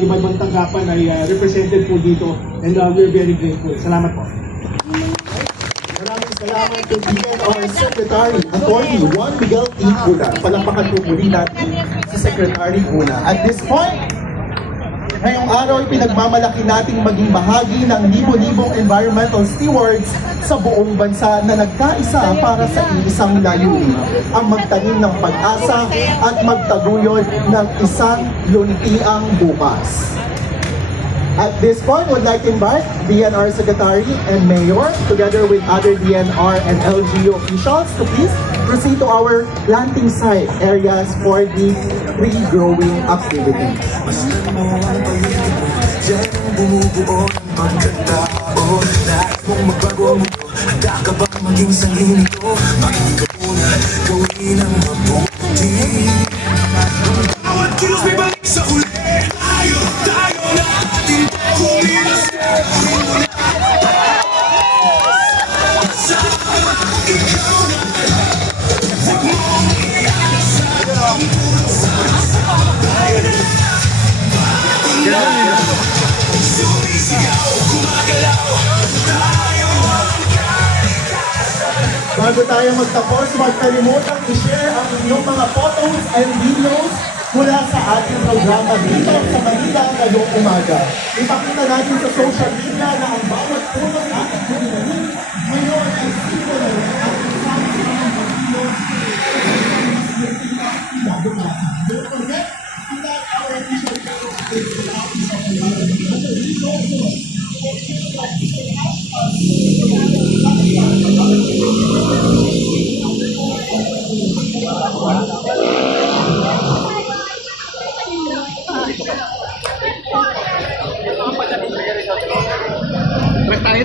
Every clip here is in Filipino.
iba-ibang tanggapan ay represented po dito, and we're very grateful. Salamat po. Maraming salamat to DNR Secretary Attorney Juan Miguel T. Cuna. Palakpakan po muli natin si Secretary Cuna. At this point, ngayong araw, pinagmamalaki nating maging bahagi ng libo-libong environmental stewards sa buong bansa na nagkaisa para sa isang layunin, ang magtanim ng pag-asa at magtaguyod ng isang luntiang bukas. At this point, would like to invite DNR Secretary and Mayor, together with other DNR and LGU officials, to please proceed to our planting site areas for the tree growing activities. Diyan ang bumubuo ng pagkatao. Lahat mong magbago mo, handa ka bang maging sanhin ito? Makinig ka muna, gawin ang mabuti. Bawat kilos may balik sa uli. Tayo natin kumilos. Ikaw na, huwag mong iasal ang puso. Tayo na. Bago tayo magtapos, huwag kalimutang i-share ang inyong mga photos and videos mula sa ating programa dito sa Manila ngayong umaga. Ipakita natin sa social media na ang bawat tulong ating pinilin ngayon ay sino na ating Don't forget, that our official page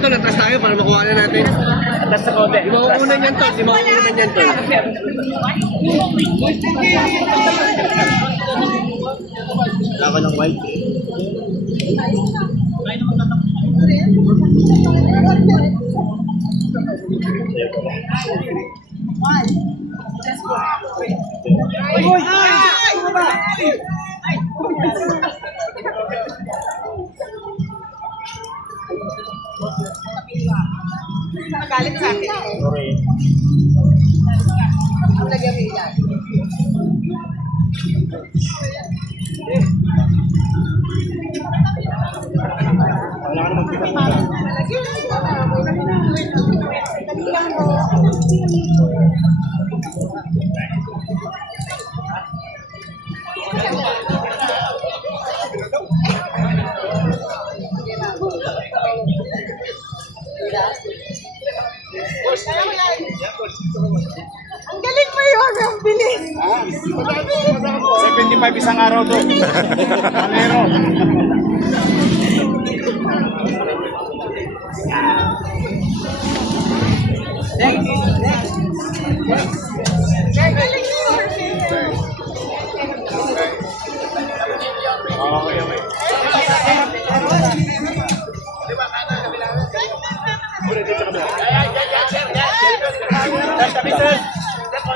Natras tayo para makuha na natin. Atras sa kote. Di mauunan yan to. Laka ng white. Magalit sa akin. Ang lagyan nila. Wala ka naman kita. Ang galing mo yun, ang bilis. 75 isang araw to. Palero. Ang galing mo yun.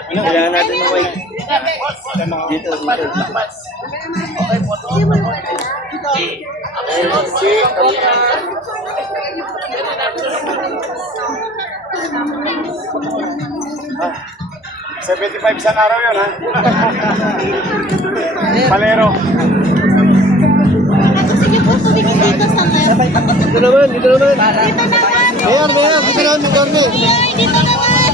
Kailangan natin ng white. Dito. Ah, 75 isang araw yun, ha? Palero. Sige po, tumingin dito sa ngayon. Dito naman. Dito naman. Mayor, dito naman, Dito naman.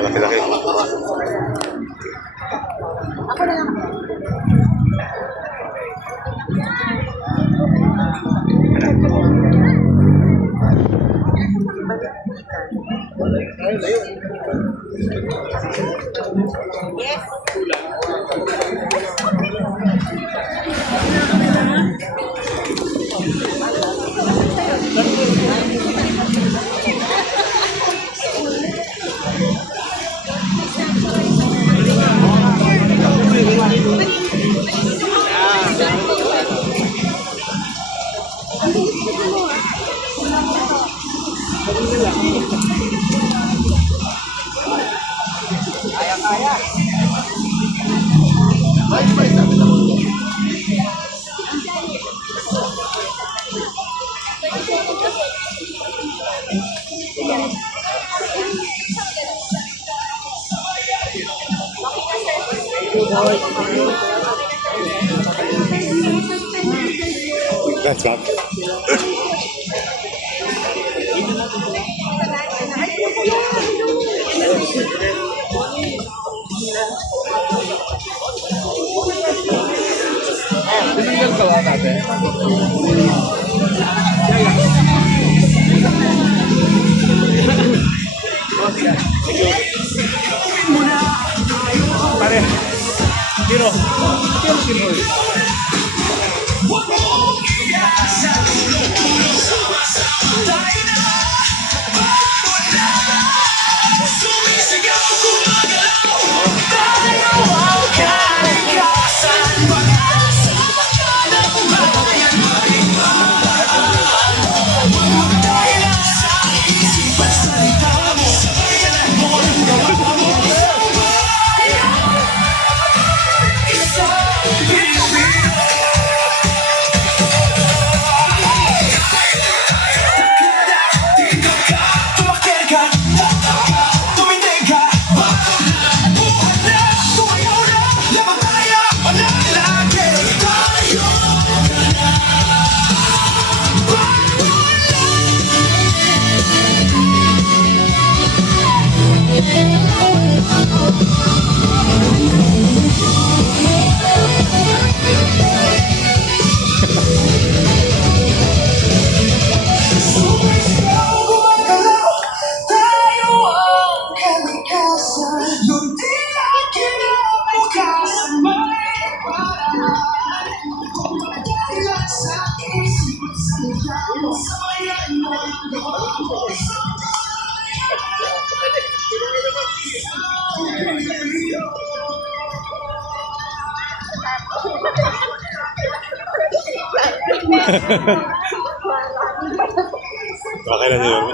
Malaki-laki. Ako na lang. That's not. Tinanggal ka ba natin? Pare, tiro. Tiro. Okay na yun.